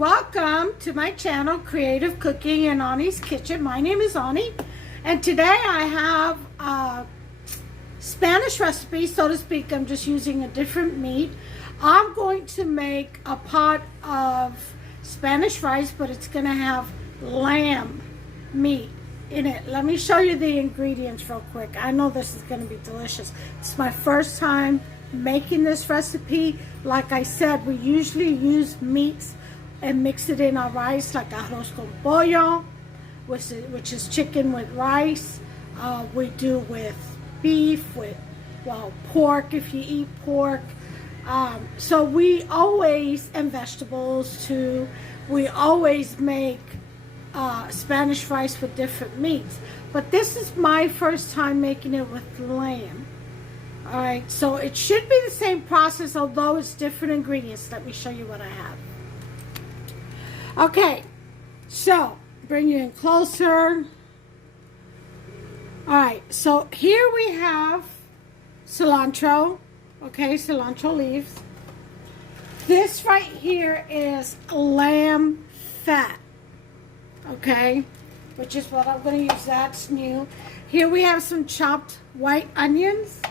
welcome to my channel, Creative Cooking in Ani's Kitchen. My name is Ani, and today I have a Spanish recipe, so to speak. I'm just using a different meat. I'm going to make a pot of Spanish rice, but it's going to have lamb meat in it. Let me show you the ingredients real quick. I know this is going to be delicious. It's my first time making this recipe. Like I said, we usually use meats and mix it in our rice, like arroz con pollo, which is chicken with rice. We do with beef, with, well, pork if you eat pork. So we always, and vegetables too, we always make Spanish rice with different meats. But this is my first time making it with lamb. Alright, so it should be the same process, although it's different ingredients. Let me show you what I have. Okay, so bring you in closer. Alright, so here we have cilantro. Okay, cilantro leaves. This right here is lamb fat. Okay, which is what I'm going to use. That's new. Here we have some chopped white onions.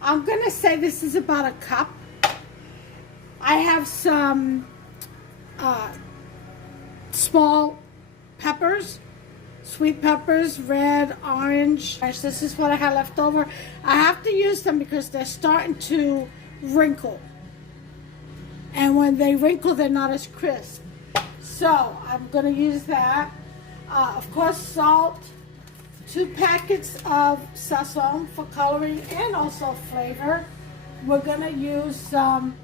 I'm going to say this is about a cup. I have some small peppers, sweet peppers, red, orange. This is what I have left over. I have to use them because they're starting to wrinkle. And when they wrinkle, they're not as crisp. So I'm going to use that. Of course, salt. 2 packets of sazon for coloring and also flavor. We're going to use some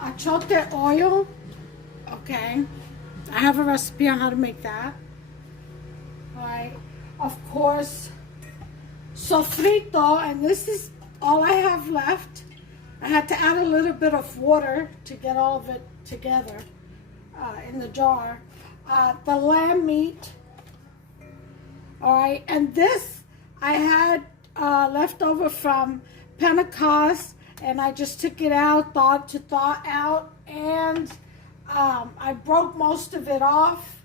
achote oil. Okay. I have a recipe on how to make that. Alright. Of course, sofrito, and this is all I have left. I had to add a little bit of water to get all of it together in the jar. The lamb meat. Alright, and this I had left over from Pentecost, and I just took it out, thawed to thaw out, and I broke most of it off,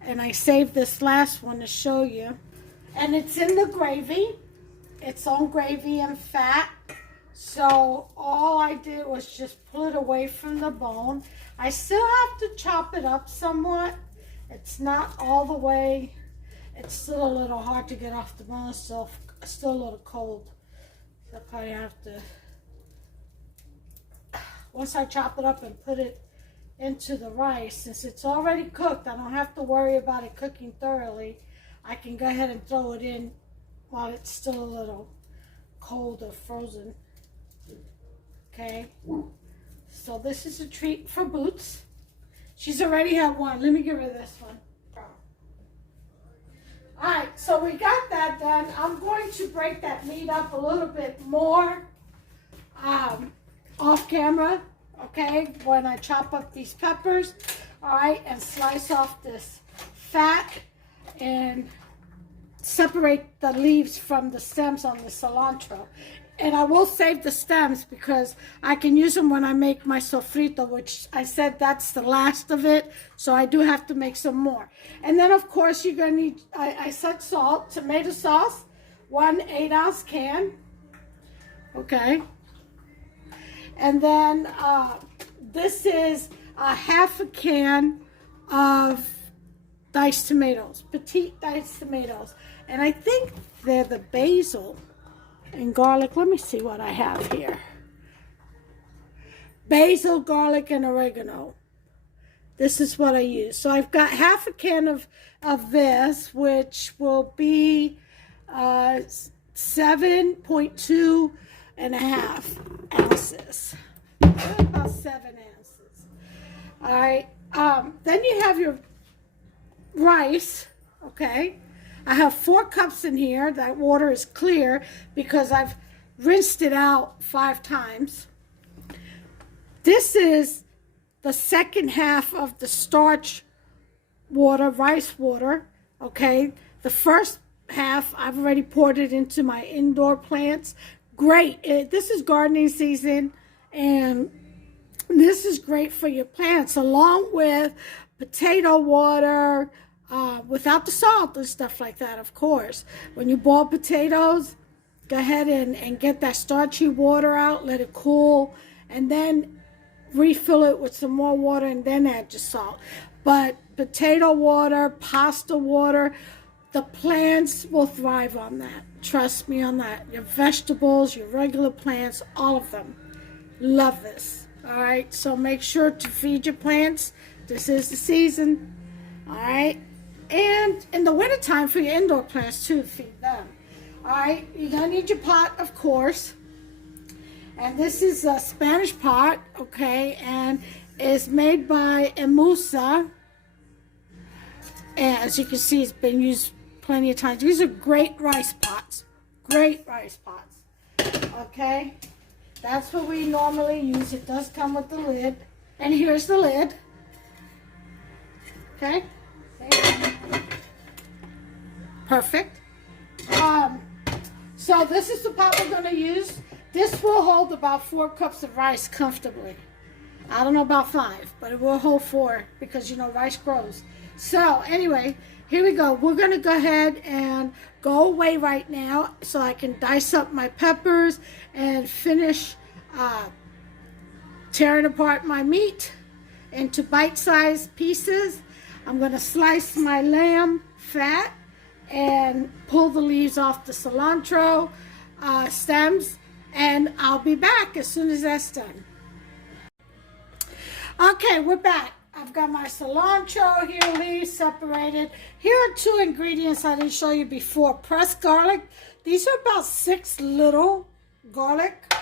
and I saved this last one to show you. And it's in the gravy, its own gravy and fat. So all I did was just pull it away from the bone. I still have to chop it up somewhat. It's not all the way. It's still a little hard to get off the bone. It's still a little cold. So I probably have to, once I chop it up and put it into the rice, since it's already cooked, I don't have to worry about it cooking thoroughly. I can go ahead and throw it in while it's still a little cold or frozen. Okay, so this is a treat for Boots. She's already had one. Let me give her this one. Alright, so we got that done. I'm going to break that meat up a little bit more off camera, okay, when I chop up these peppers, alright, and slice off this fat and separate the leaves from the stems on the cilantro. And I will save the stems because I can use them when I make my sofrito, which I said that's the last of it. So I do have to make some more. And then, of course, you're going to need, I said salt, tomato sauce, 1 8-ounce can. Okay. And then this is a half a can of diced tomatoes, petite diced tomatoes. And I think they're the basil and garlic. Let me see what I have here. Basil, garlic, and oregano. This is what I use. So I've got half a can of this, which will be 7.2 and a half ounces. About 7 ounces. All right. Then you have your rice. Okay. I have 4 cups in here. That water is clear because I've rinsed it out 5 times. This is the second half of the starch water, rice water, okay? The first half, I've already poured it into my indoor plants. Great. This is gardening season, and this is great for your plants, along with potato water, without the salt and stuff like that, of course. When you boil potatoes, go ahead and get that starchy water out, let it cool, and then refill it with some more water and then add your salt. But potato water, pasta water, the plants will thrive on that. Trust me on that. Your vegetables, your regular plants, all of them love this. All right, so make sure to feed your plants. This is the season. All right, and in the wintertime for your indoor plants too, feed them. All right, you're gonna need your pot, of course. And this is a Spanish pot, okay, and it's made by Emusa. And as you can see, it's been used plenty of times. These are great rice pots. Great rice pots. Okay? That's what we normally use. It does come with the lid. And here's the lid. Okay? Perfect. So this is the pot we're going to use. This will hold about 4 cups of rice comfortably. I don't know about 5, but it will hold 4 because, you know, rice grows. So anyway, here we go. We're going to go ahead and go away right now so I can dice up my peppers and finish tearing apart my meat into bite-sized pieces. I'm going to slice my lamb fat and pull the leaves off the cilantro stems, and I'll be back as soon as that's done. Okay, we're back. I've got my cilantro here, leaves separated. Here are 2 ingredients I didn't show you before. Pressed garlic. These are about 6 little garlic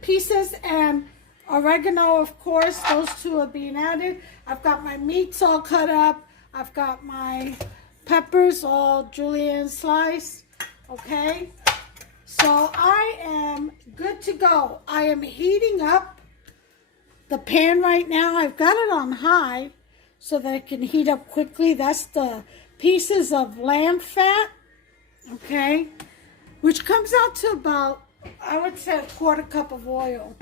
pieces, and oregano, of course. Those 2 are being added. I've got my meats all cut up. I've got my peppers all julienne sliced. Okay, so I am good to go. I am heating up the pan right now. I've got it on high so that it can heat up quickly. That's the pieces of lamb fat, okay, which comes out to about, I would say, a 1/4 cup of oil,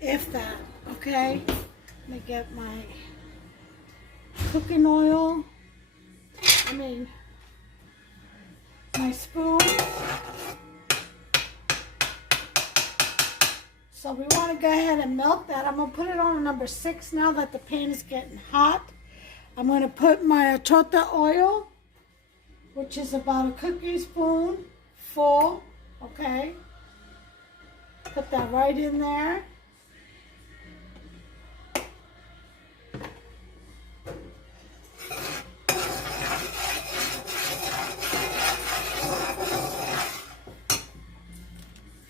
if that, okay. Let me get my cooking oil, my spoon. So we want to go ahead and melt that. I'm going to put it on number 6 now that the pan is getting hot. I'm going to put my achota oil, which is about a cooking spoon full, okay? Put that right in there.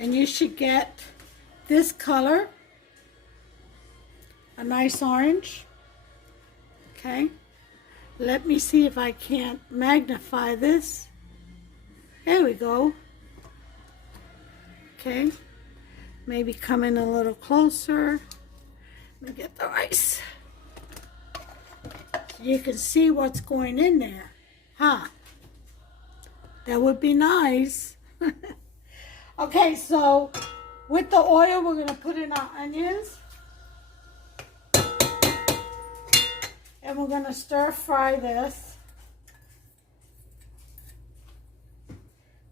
And you should get this color, a nice orange. Okay, let me see if I can't magnify this. There we go. Okay, maybe come in a little closer. Let me get the rice so you can see what's going in there. Huh, that would be nice. Okay, so with the oil, we're going to put in our onions. And we're going to stir fry this.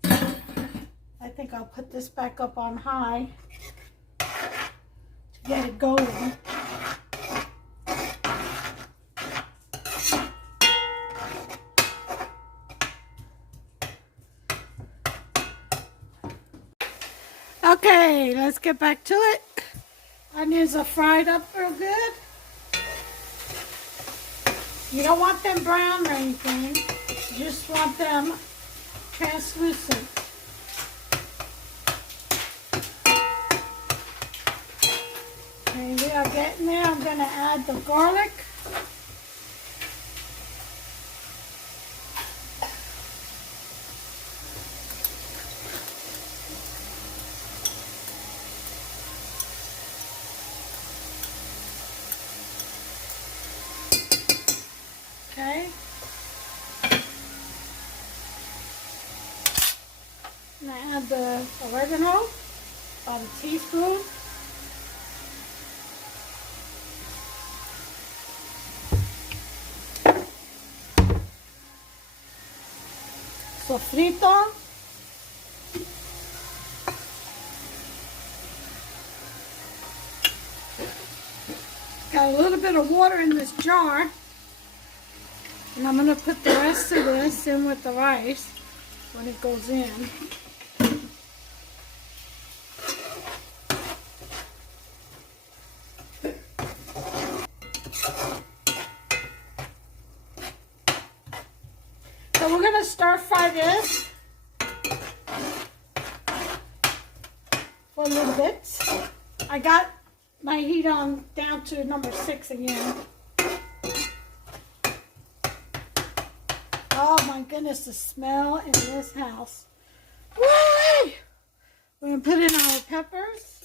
I think I'll put this back up on high to get it going. Okay, let's get back to it. Onions are fried up real good. You don't want them brown or anything. You just want them translucent. Okay, we are getting there. I'm going to add the garlic. Okay. And I add the oregano, about a teaspoon. sofrito. Got a little bit of water in this jar. And I'm going to put the rest of this in with the rice when it goes in. So we're going to stir fry this for a little bit. I got my heat on down to number 6 again. Oh my goodness, the smell in this house. Whee! We're going to put in our peppers.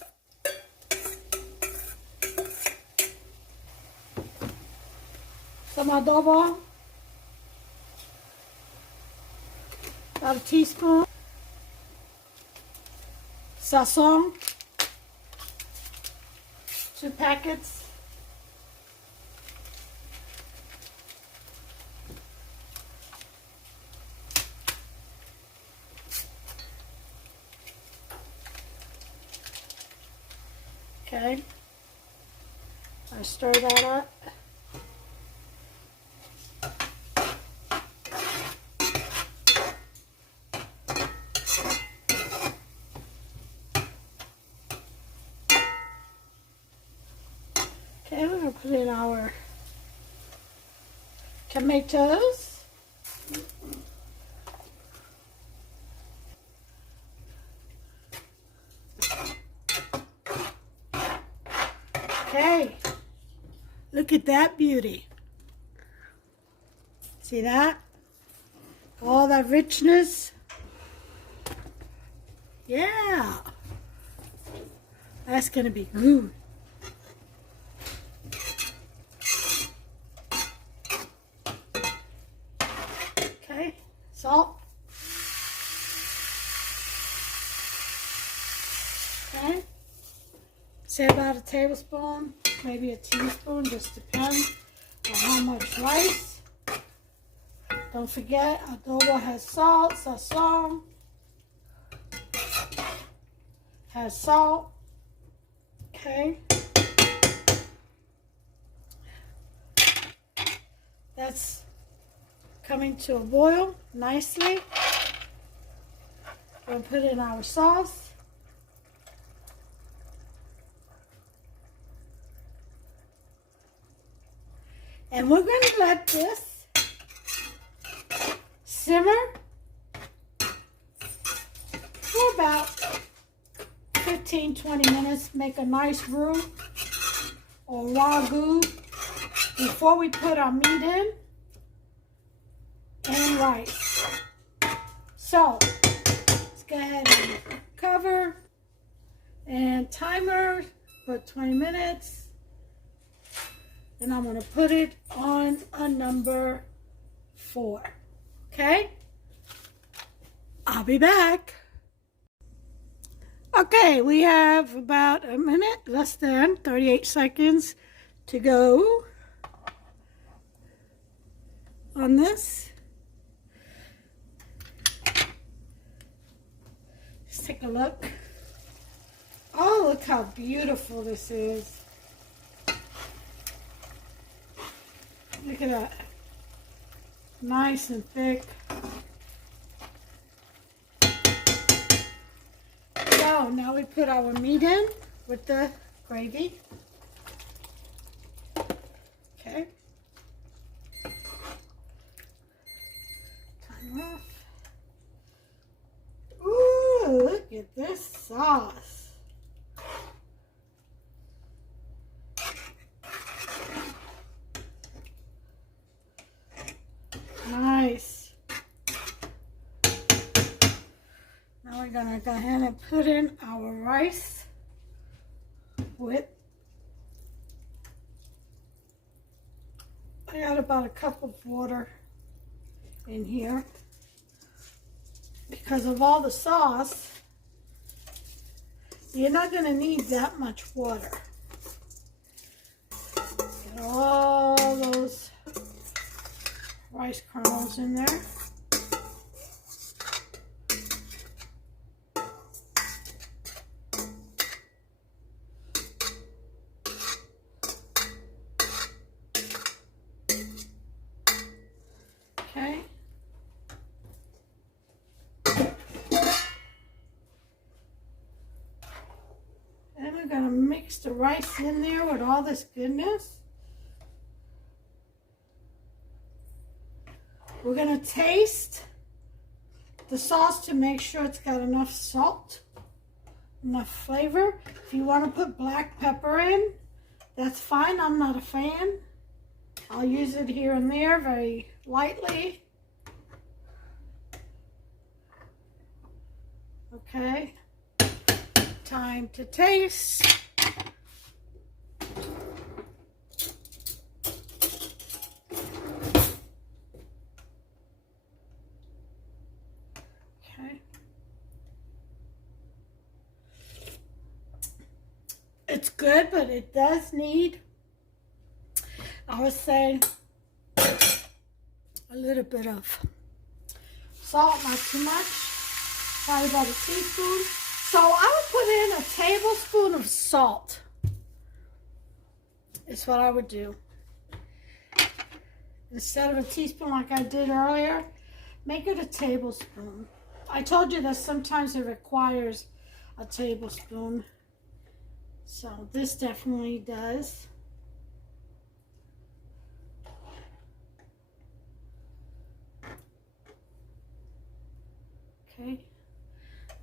Some adobo. About a teaspoon. Sazon. 2 packets. Okay. I stir that up. Okay, we're going to put in our tomatoes. Okay, look at that beauty. See that? All that richness. Yeah, that's going to be good. Okay, salt. Okay, say about a tablespoon, maybe a teaspoon, just depends on how much rice. Don't forget, adobo has salt, sazon has salt. Okay, that's coming to a boil nicely. We'll put in our sauce. And we're going to let this simmer for about 15-20 minutes. Make a nice roux or ragu before we put our meat in and rice. So let's go ahead and cover and timer for 20 minutes. And I'm going to put it on a number 4. Okay? I'll be back. Okay, we have about a minute, less than 38 seconds to go on this. Let's take a look. Oh, look how beautiful this is. Look at that. Nice and thick. So now we put our meat in with the gravy. Okay. Timer off. Ooh, look at this sauce. Nice. Now we're gonna go ahead and put in our rice with, I got about a cup of water in here. Because of all the sauce, you're not gonna need that much water. Get all those rice kernels in there. Okay. And we're going to mix the rice in there with all this goodness. We're going to taste the sauce to make sure it's got enough salt, enough flavor. If you want to put black pepper in, that's fine. I'm not a fan. I'll use it here and there very lightly. Okay. Time to taste. Okay. It's good, but it does need, I would say, a little bit of salt, not too much. Probably about a teaspoon. So I would put in a tablespoon of salt. Is what I would do. Instead of a teaspoon like I did earlier, make it a tablespoon. I told you that sometimes it requires a tablespoon. So this definitely does. Okay.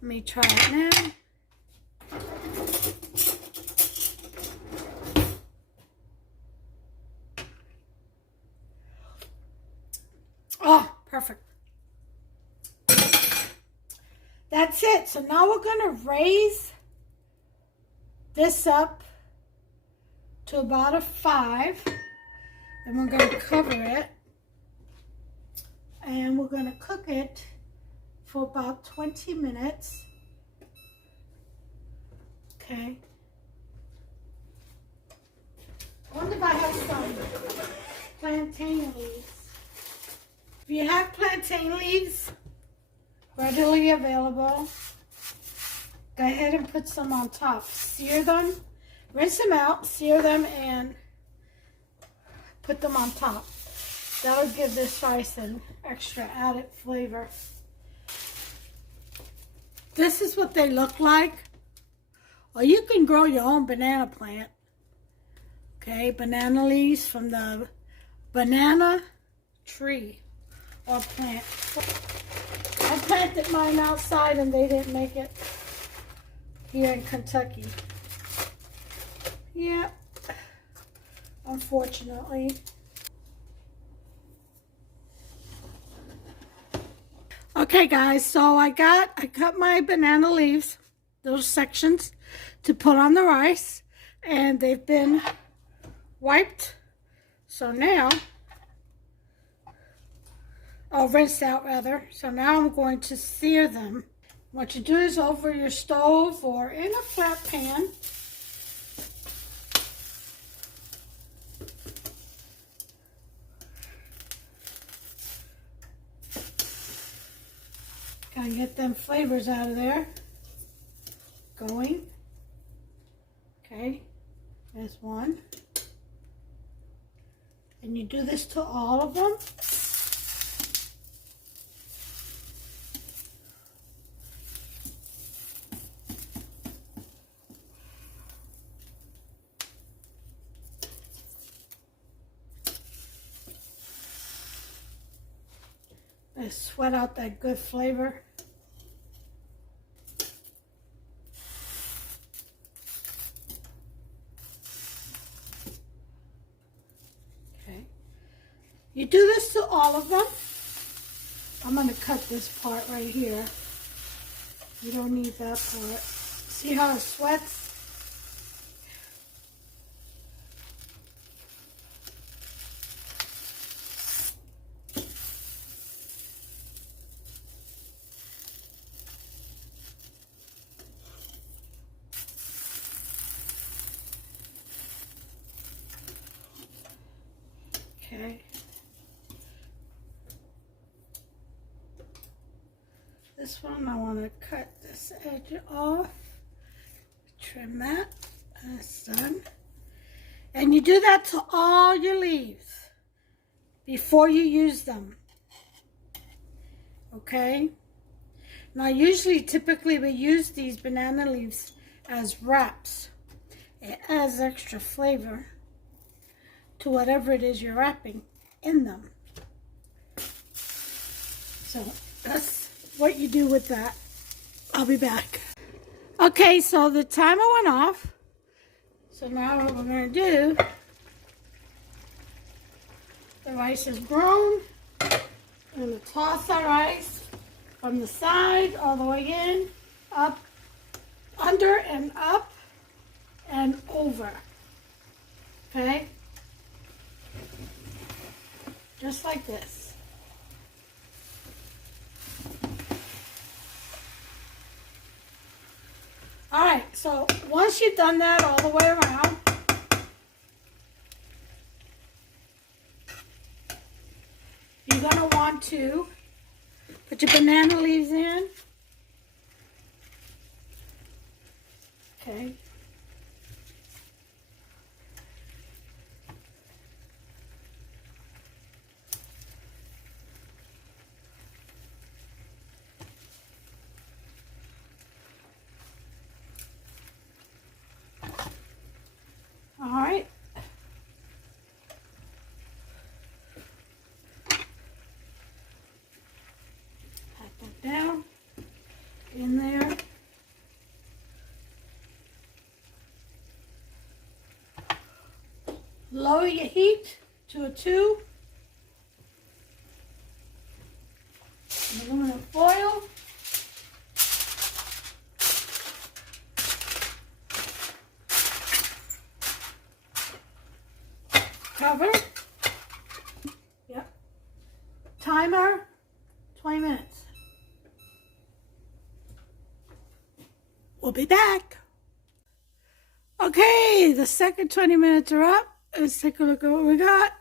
Let me try it now. Oh, perfect. That's it. So now we're going to raise this up to about a 5. And we're going to cover it. And we're going to cook it for about 20 minutes. Okay. I wonder if I have some plantain leaves. If you have plantain leaves readily available, go ahead and put some on top. Sear them, rinse them out, sear them, and put them on top. That'll give this rice an extra added flavor. This is what they look like. Or you can grow your own banana plant. Okay, banana leaves from the banana tree or plant. I planted mine outside and they didn't make it here in Kentucky. Yeah, unfortunately. Okay guys, so I cut my banana leaves, those sections, to put on the rice, and they've been wiped. So now, rinsed out rather. So now I'm going to sear them. What you do is over your stove or in a flat pan. Gotta get them flavors out of there. Going. Okay, there's one. And you do this to all of them. They sweat out that good flavor. Okay. You do this to all of them. I'm going to cut this part right here. You don't need that part. See how it sweats? Okay. This one, I want to cut this edge off. Trim that. That's done. And you do that to all your leaves before you use them. okay? Now typically we use these banana leaves as wraps. It adds extra flavor to whatever it is you're wrapping in them. So that's what you do with that. I'll be back. Okay, so the timer went off. So now what we're going to do, the rice is grown. I'm going to toss our rice from the side all the way in, up, under and up and over. Okay? Just like this. Alright, so once you've done that all the way around, you're going to want to put your banana leaves in. Okay. All right. Pat that down in there. Lower your heat to a 2. Aluminum foil. Cover. Yep. Timer, 20 minutes. We'll be back. Okay, the second 20 minutes are up. Let's take a look at what we got.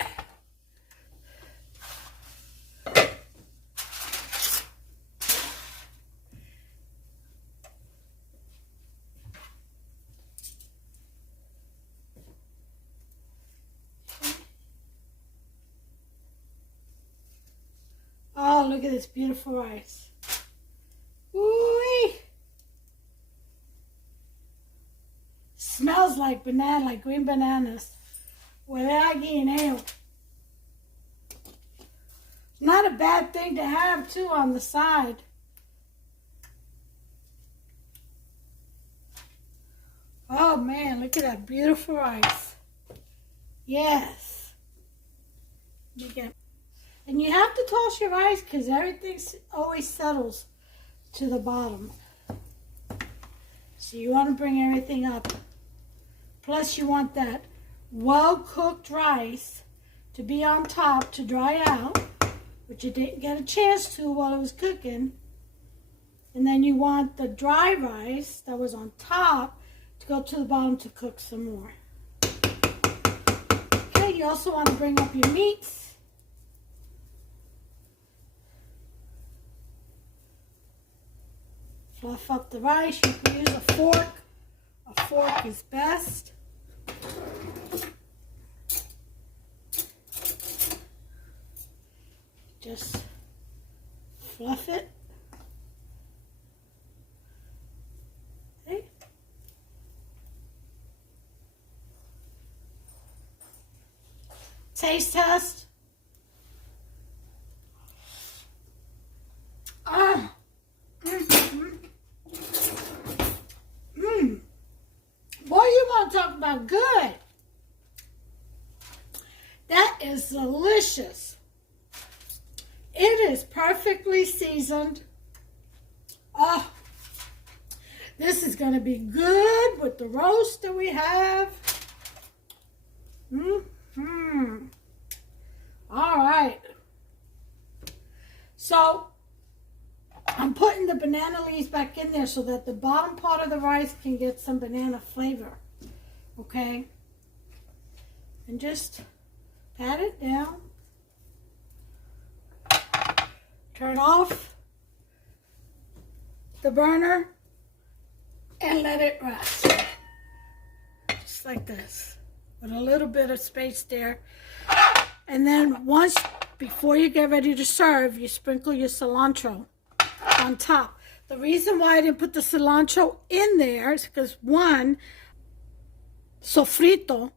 Oh, look at this beautiful rice. Ooh-wee. Smells like banana, like green bananas. Without getting ale. Not a bad thing to have too on the side. Oh man, look at that beautiful rice. Yes. And you have to toss your rice because everything always settles to the bottom. So you want to bring everything up. Plus you want that well-cooked rice to be on top to dry out, which you didn't get a chance to while it was cooking. And then you want the dry rice that was on top to go to the bottom to cook some more. Okay, you also want to bring up your meats. Fluff up the rice. You can use a fork. A fork is best. Just fluff it. Okay. Taste test. Boy, you want to talk about good. That is delicious. It is perfectly seasoned. Oh, this is going to be good with the roast that we have. All right. So, I'm putting the banana leaves back in there so that the bottom part of the rice can get some banana flavor. Okay? And just pat it down. Turn off the burner and let it rest. Just like this. With a little bit of space there. And then once before you get ready to serve, you sprinkle your cilantro on top. The reason why I didn't put the cilantro in there is because, one, sofrito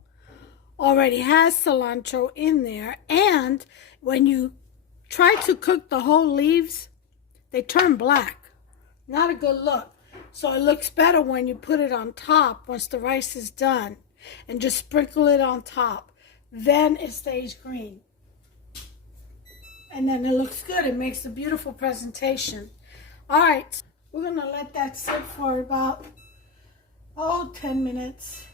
already has cilantro in there, and when you try to cook the whole leaves, they turn black. Not a good look. So it looks better when you put it on top once the rice is done, and just sprinkle it on top. Then it stays green. And then it looks good. It makes a beautiful presentation. All right, we're going to let that sit for about, 10 minutes.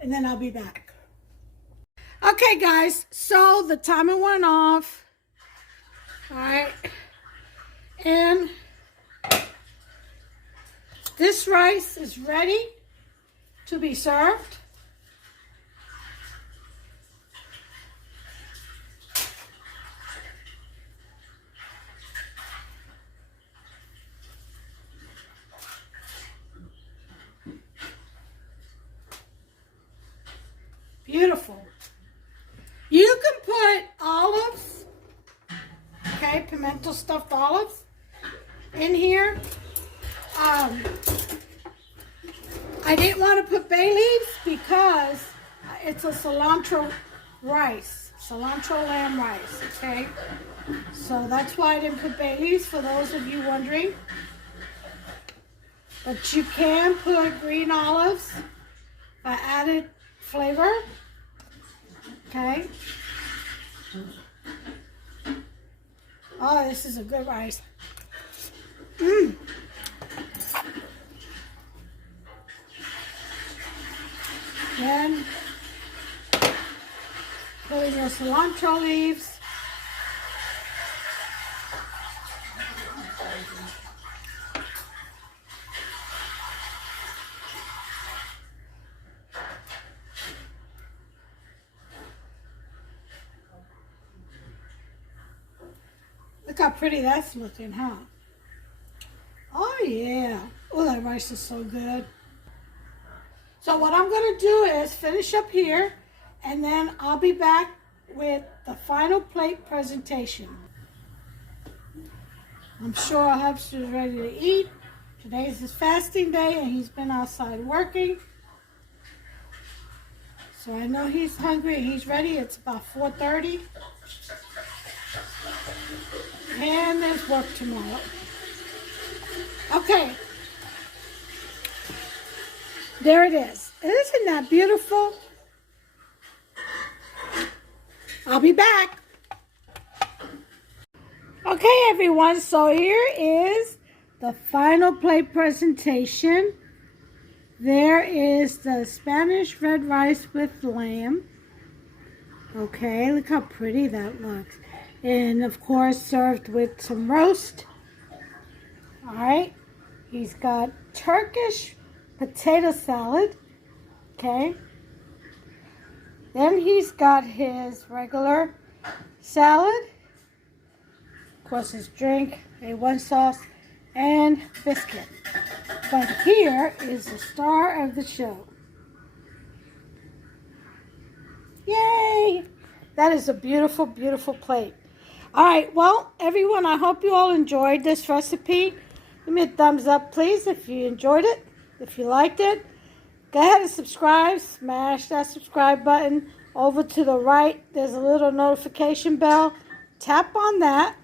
And then I'll be back. Okay, guys, so the timer went off. All right. And this rice is ready to be served. Beautiful. You can put olives, okay, pimento stuffed olives in here. I didn't want to put bay leaves because it's a cilantro rice, cilantro lamb rice, okay? So that's why I didn't put bay leaves, for those of you wondering. But you can put green olives for added flavor, okay? Oh, this is a good rice. Then put in your cilantro leaves. Look how pretty that's looking, huh? Oh yeah. Oh, that rice is so good. So what I'm going to do is finish up here, and then I'll be back with the final plate presentation. I'm sure our hubster is ready to eat. Today's his fasting day, and he's been outside working. So I know he's hungry and he's ready. It's about 4:30. And there's work tomorrow. Okay. There it is. Isn't that beautiful? I'll be back. Okay, everyone. So here is the final plate presentation. There is the Spanish red rice with lamb. Okay, look how pretty that looks. And, of course, served with some roast. All right. He's got Turkish potato salad. Okay. Then he's got his regular salad. Of course, his drink, A1 sauce, and biscuit. But here is the star of the show. Yay! That is a beautiful, beautiful plate. All right, well, everyone, I hope you all enjoyed this recipe. Give me a thumbs up, please, if you enjoyed it. If you liked it, go ahead and subscribe. Smash that subscribe button. Over to the right, there's a little notification bell. Tap on that,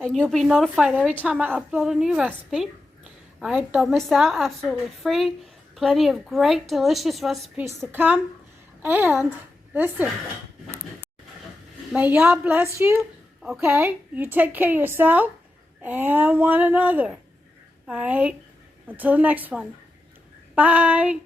and you'll be notified every time I upload a new recipe. All right, don't miss out. Absolutely free. Plenty of great, delicious recipes to come. And listen, may y'all bless you. Okay, you take care of yourself and one another. All right, until the next one. Bye.